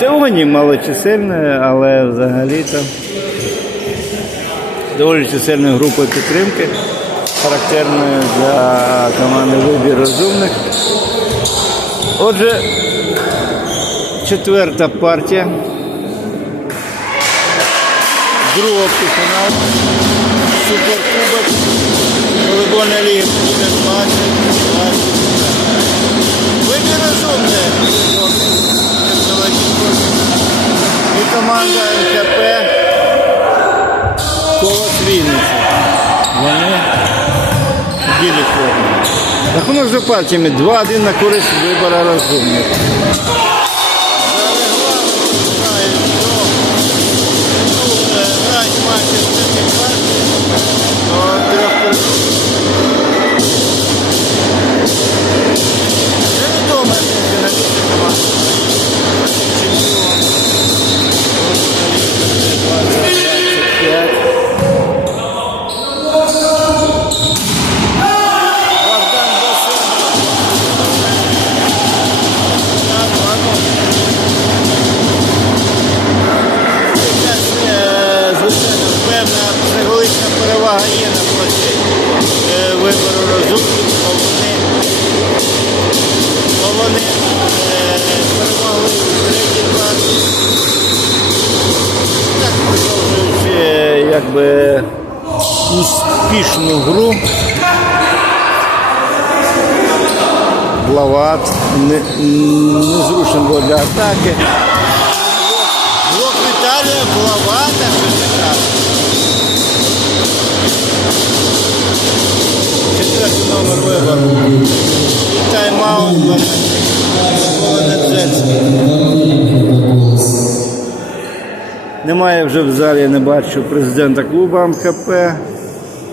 Сьогодні малочисельне, але взагалі-то доволі чисельною групою підтримки, характерною для команди вибір розумних. Отже, четверта партія. Другого півфіналу. Суперкубок. Буде 20. Команда МКП Колос Вінниці. Вони в білій формі. Рахунок за партіями 2-1 на користь вибора розумних. Певна психологічна перевага є на проти вибору розумних, вони, перемогли третій класі. Так продовжуючи е, якби успішну гру. Не, незручно було для атаки. Блок Віталія така. Четвертий номер вибору. І тайм-аут Немає вже в залі, я не бачу президента клубу МКП.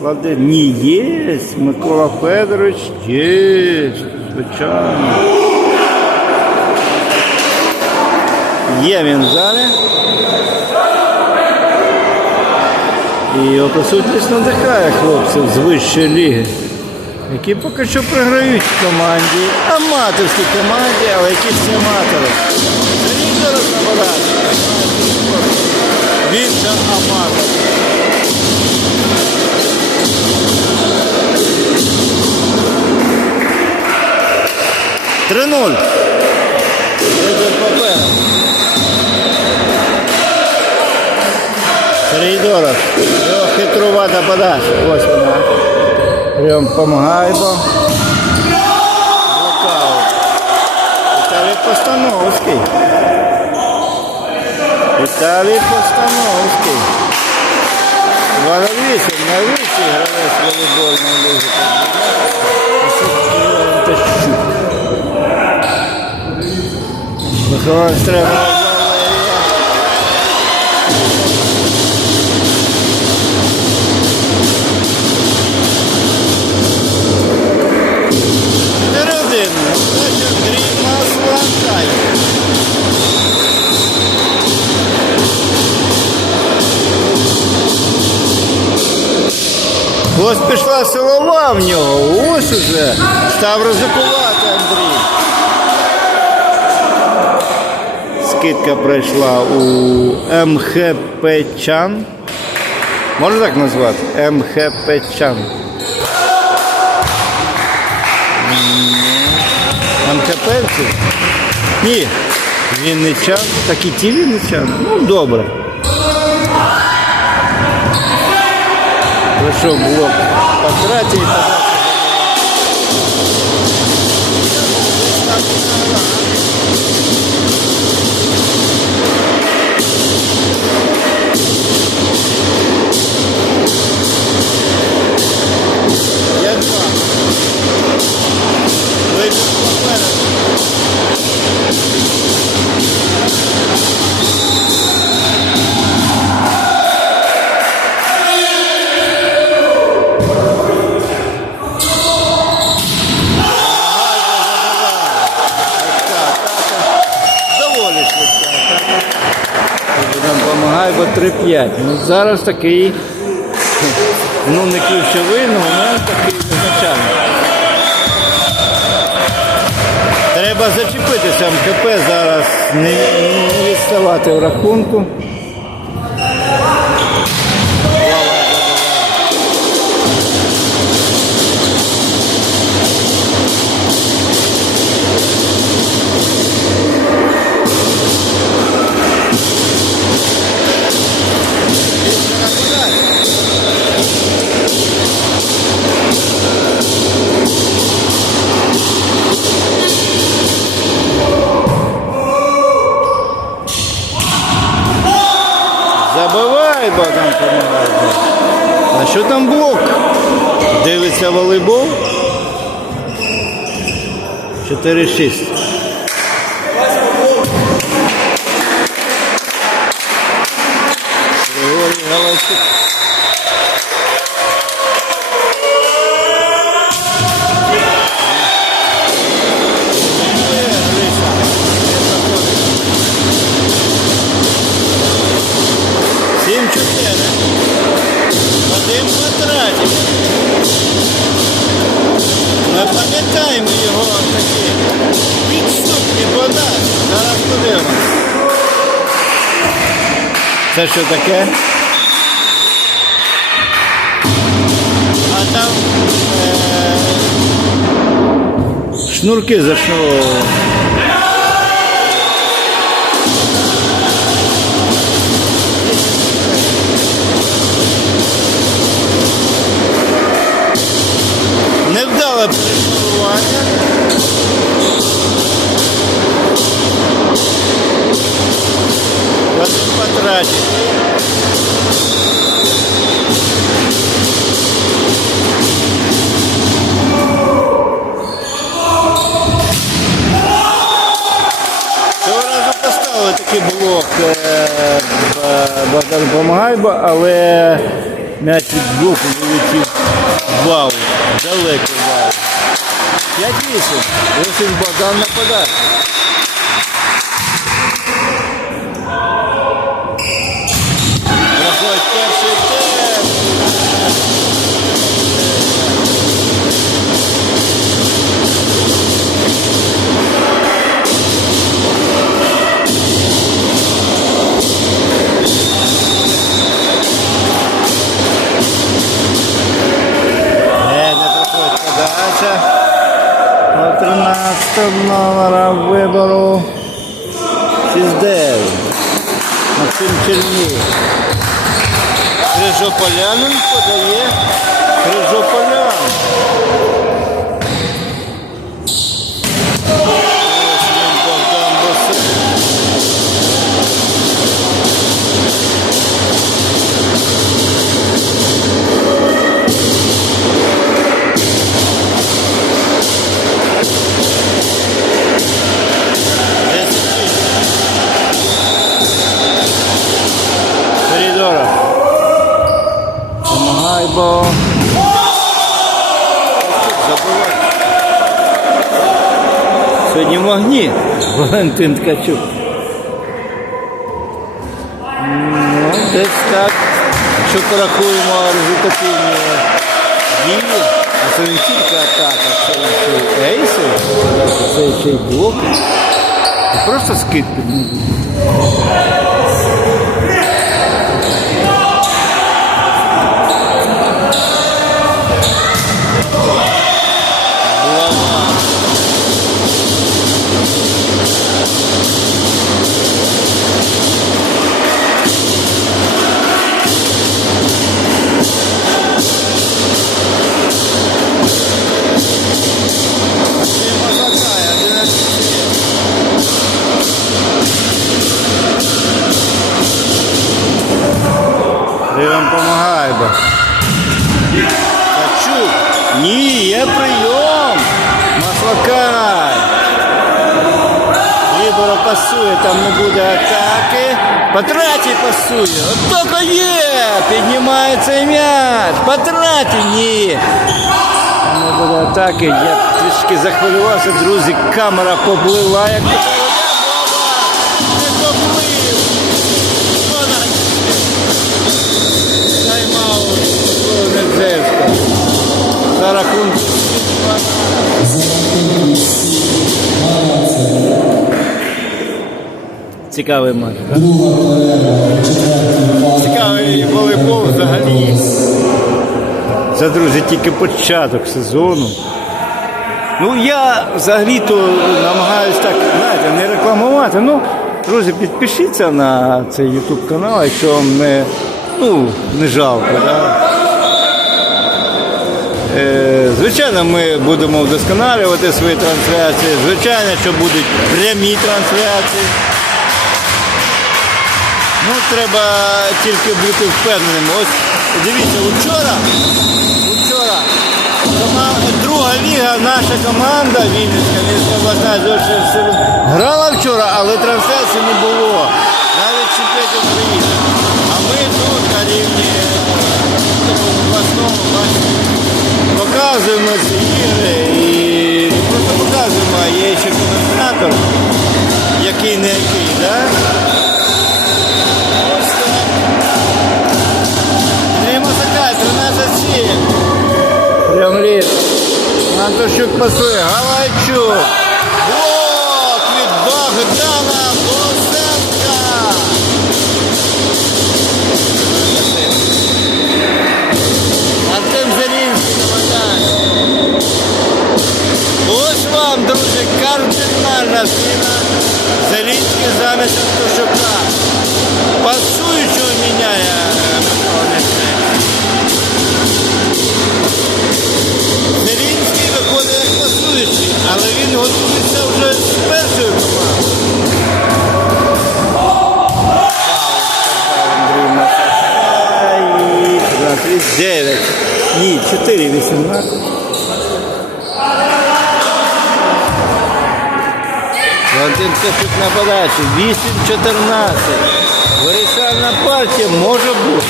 Влади... Ні, є. Микола Федорович, є, звичайно. Є він в залі. І його присутність надихає хлопців з вищої ліги, які поки що програють команді, аматорській команді, але якісь аматори. Він зараз. Він же аматор. Три нуль. Папером. Коридоров. Його хитрувата подача. Ось вона. Прям помагає. бо. Блокаут. Віталій Постановський. Віталій Постановський. Два на вісім. Найвищий гравець волейбольної ліги. Значить, Дріма Ось пішла силова в нього. Ось уже став ризикувати Андрій. Скидка пройшла у МХП Чан. Можна так назвати? МХП Чан. МКПівці? Ні. Вінничан. Так і ті Вінничан. Ну, добре. Пройшов блок Патратії. 25. Ну, Зараз такий, ну не ключовий, але ну, такий визначальний. Треба зачепитися МКП зараз, не, не відставати в рахунку. Волейбол? 4-6. Пам'ятаємо його такі відступні подачі. Зараз подивимося. Це що таке? А там е- шнурки зашнуровували. Патратів. Цього разу поставили такий блок е, Б- Богдан Помагайба, але м'яч від блоку вилетів в аут. Далекий в аут. 5-8. Ось Богдан на 13 номера вибору. 6-9. Максим Черній. Крижополянин подає Крижополян. Забивай. Сьогодні в вогні Валентин Ткачук. Ну, десь так. Якщо порахуємо результативні дії, а це не тільки атака, це ще й ейси, це ще й блоки. Просто скидки. Ти вам помагає, бо. Качук. Ні, є прийом. Маслакай. Ліборо пасує, там не буде атаки. Патраті пасує. Отока є. Піднімається м'яч. Патраті ні. Не буде атаки. Я трішки захвилювався, друзі. Камера поблила. За рахунку. Цікавий матч. Цікавий волейбол взагалі. Це, друзі, тільки початок сезону. Ну, я взагалі-то намагаюся так, знаєте, не рекламувати. Ну, друзі, підпишіться на цей YouTube канал, якщо вам не, ну, не жалко. Да? Е, звичайно, ми будемо вдосконалювати свої трансляції. Звичайно, що будуть прямі трансляції. Ну, треба тільки бути впевненим. Ось дивіться, вчора, вчора друга ліга, наша команда Вінницька, Вінницька обласна Зорча грала вчора, але трансляції не було. Навіть чемпіонів України. А ми тут на рівні такому обласному бачите, показуємо ці ігри і просто показуємо, а є ще коментатор, який не який, Да? Андрій Мазакай, 13-7. Прям літ. Антощук пасує. Галайчук. Зміна. Зелінський замість Антощука. Ткачук на подачі. 8-14. Вирішальна партія може бути.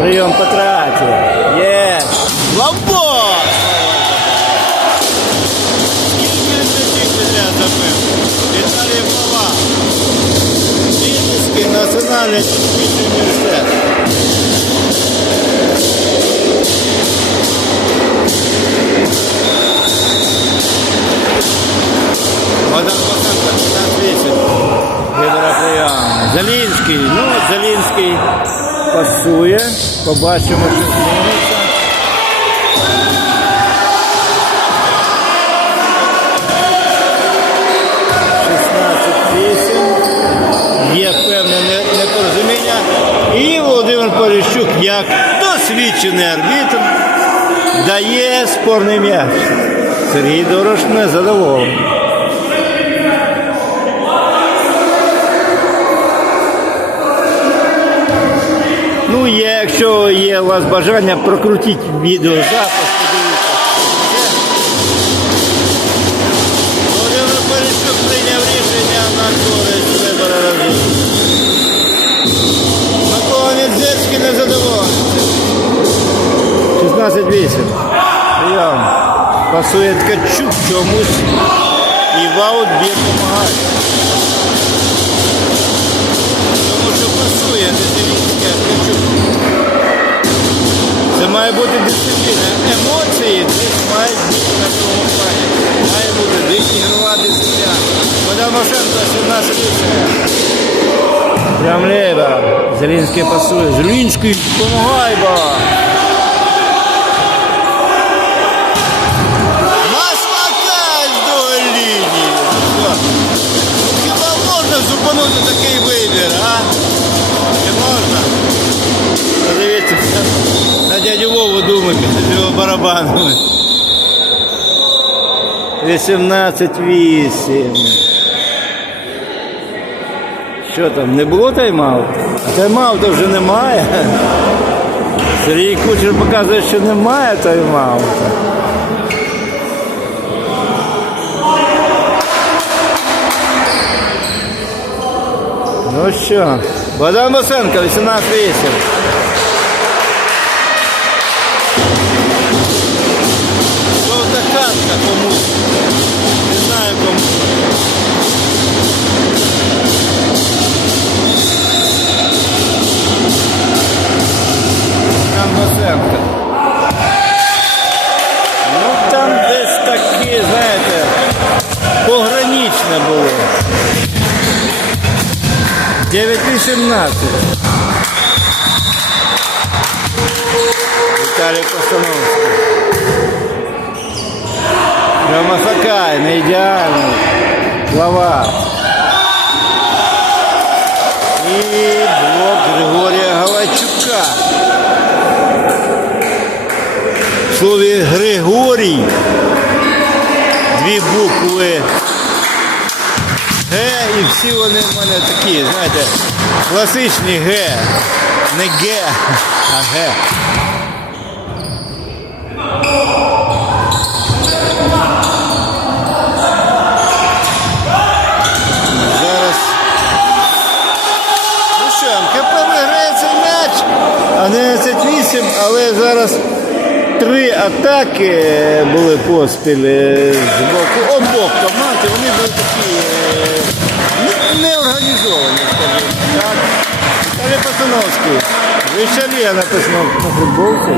Прийом потратив. Є. Лобо! Скільки таких забив? Віталій Пава. Вінницький національний технічний пасує. Побачимо, що зміниться. Є певне непорозуміння. І Володимир Поліщук, як досвідчений арбітр, дає спорний м'яч. Сергій Дорош не задоволений. якщо є у вас бажання, прокрутіть відеозапис, подивіться. Володимир Поліщук прийняв рішення на користь вибора разів. Микола Недзецький не задоволений. 16-8. Прийом. Пасує Ткачук чомусь. І Ваут б'є допомагає. Тому що пасує не Зелінський, а Ткачук. Це має бути дисципліна. Емоції мають бути на цьому плані. Має бути ігрова дисципліна. Вода Машенко 17 Прям лева. Зелінський пасує. Зелінський, допомагай, ба. Барабану. 18-8. Що там, не було тайм-ауту? А тайм-ауту вже немає. Сергій Кучер показує, що немає тайм-ауту. Ну що, Богдан Босенко, 18-8. 9.18. Віталій Постановський. Рома Факай, не ідеально. Лава. І блок Григорія Галайчука. В слові Григорій дві букви Г і всі вони в мене такі, знаєте, класичні Г. Не Г, а Г. Зараз. Ну що, МКП виграє цей м'яч, а 11-8, але зараз три атаки були поспіль е, з боку обох команд, вони були такі е, не- неорганізовані, скажімо так. Віталій Пацановський. Вища ліга написано на футболці.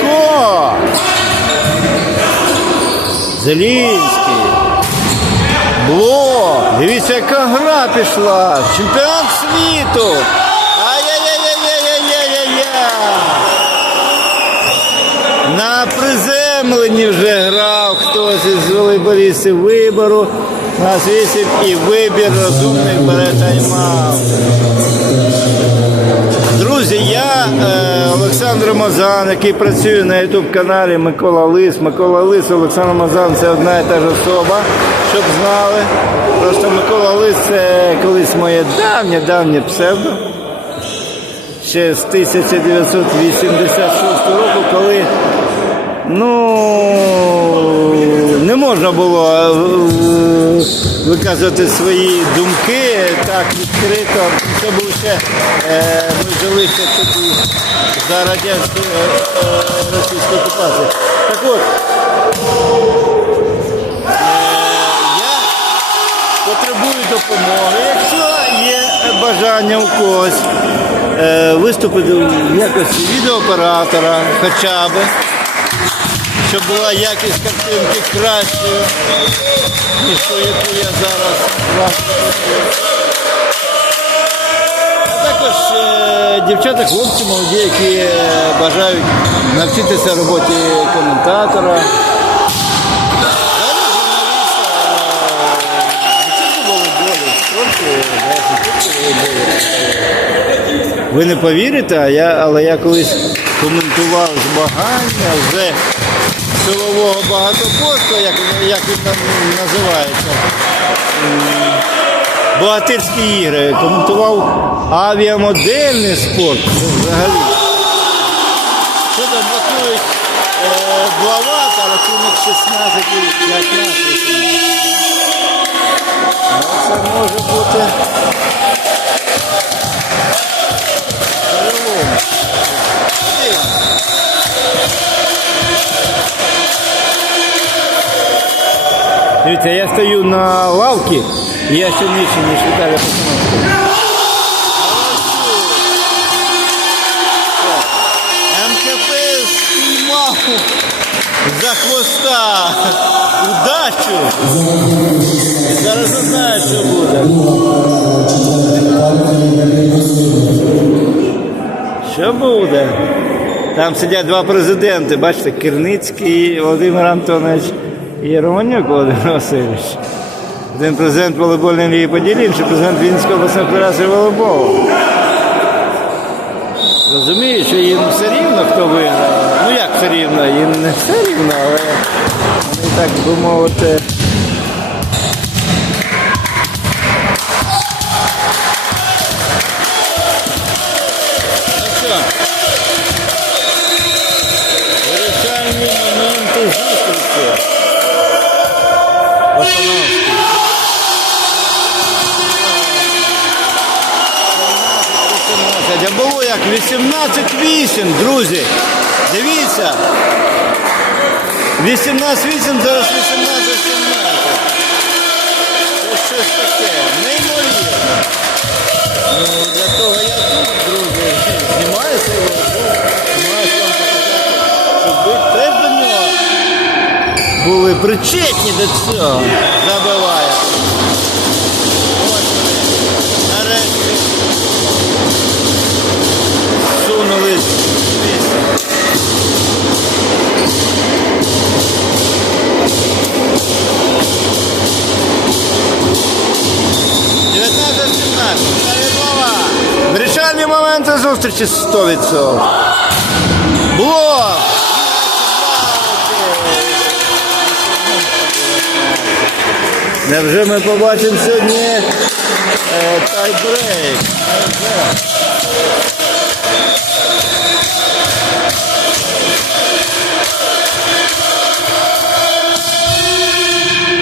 Блок. Зелінський. Блок. Дивіться, яка гра пішла. Чемпіонат світу. Ай-яй-яй-яй-яй-яй-яй-яй. На приземленні вже грав хтось із волейболістів вибору. Нас вісім і вибір розумних бере тайм-аут. Друзі, я е, Олександр Мазан, який працює на youtube каналі Микола Лис. Микола Лис, Олександр Мазан це одна і та ж особа, щоб знали. Просто Микола Лис це колись моє давнє, давнє псевдо. Ще з 1986 року, коли ну, не можна було е, виказувати свої думки так відкрито. Це був ще е, ми жили ще тоді за радянської е, російської окупації. Так от, я потребую допомоги. Якщо є бажання у когось виступити в якості відеооператора хоча б, щоб була якість картинки кращою, ніж ту, яку я зараз вам. Також е, дівчата, хлопці молоді, які е, бажають навчитися роботі коментатора. Ви не повірите, а я, але я колись коментував змагання вже силового багатопосту, як, як він називається. Богатирські ігри. Коментував авіамодельний спорт. Взагалі. Що там блокують е, Блават, а рахунок 16 і 15. Ну, Це може бути Дивіться, я стою на лавці, і я нижче, ніж Віталій Пацановський. МКП спіймав за хвоста удачу. І зараз не знаю, що буде. Що буде? Там сидять два президенти, бачите, Кирницький Володимир Антонович і Романюк Володимир Васильович. Один президент волейбольної ліги Поділі, інший президент Вінницької обласної федерації волейболу. Розумію, що їм все рівно, хто виграє. Ну як все рівно, їм не все рівно, але вони так би мовити. 18-8, друзі. Дивіться. 18-8, зараз 18-17. Це щось таке. Неймовірно. Для того я тут, друзі, знімаю щоб ви теж до були причетні до цього. За зустрічі 100%. Блок! Невже ми побачимо сьогодні е, тайбрейк?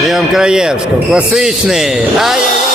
Прийом Краєвського. Класичний. Ай-яй-яй-яй-яй-яй.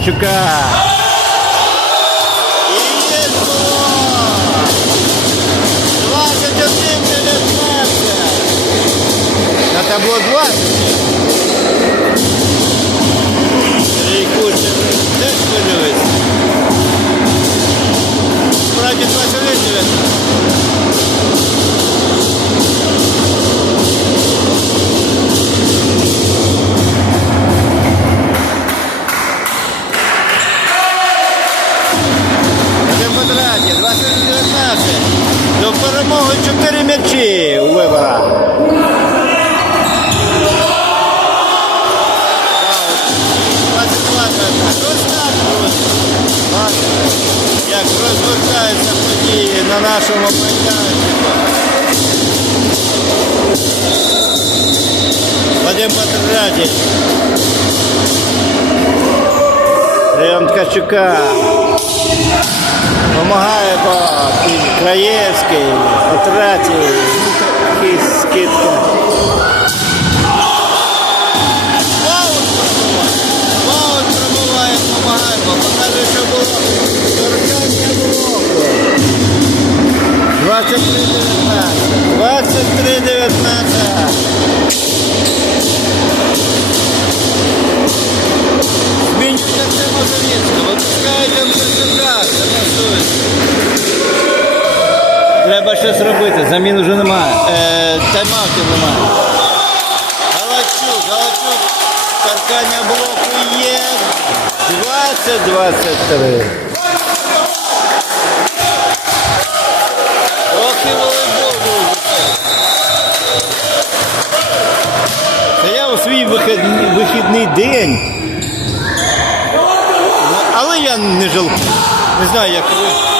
Ткачука. Прийом робити, замін вже немає. Е, тайм-аутів немає. Галачук, Галачук, торкання блоку є. 20-23. Ох і волейбол я у свій вихідний, вихідний день. Але я не жалкую. Не знаю, як ви.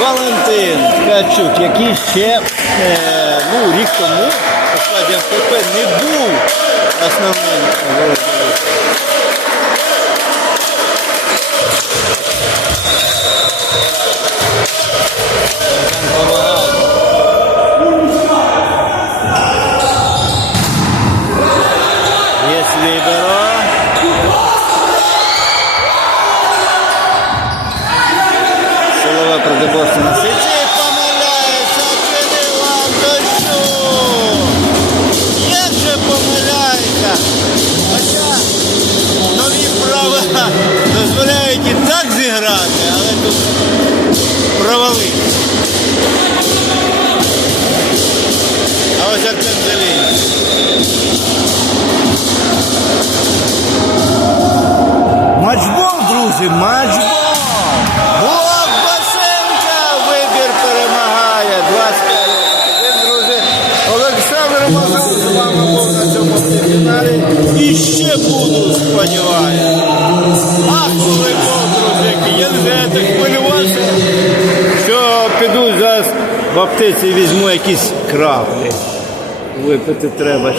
Валентин Ткачук, який ще е, ну, рік тому у складі МПП не був основним друзі, матчбол! Блок Басенка! Вибір перемагає. 25 років. Друзі, Олександр Мазур з вами був на цьому фіналі. І ще буду, сподіваюся. Ах, волейбол, друзі, я не так хвилювався, що піду зараз в аптеці візьму якісь краплі. Випити треба.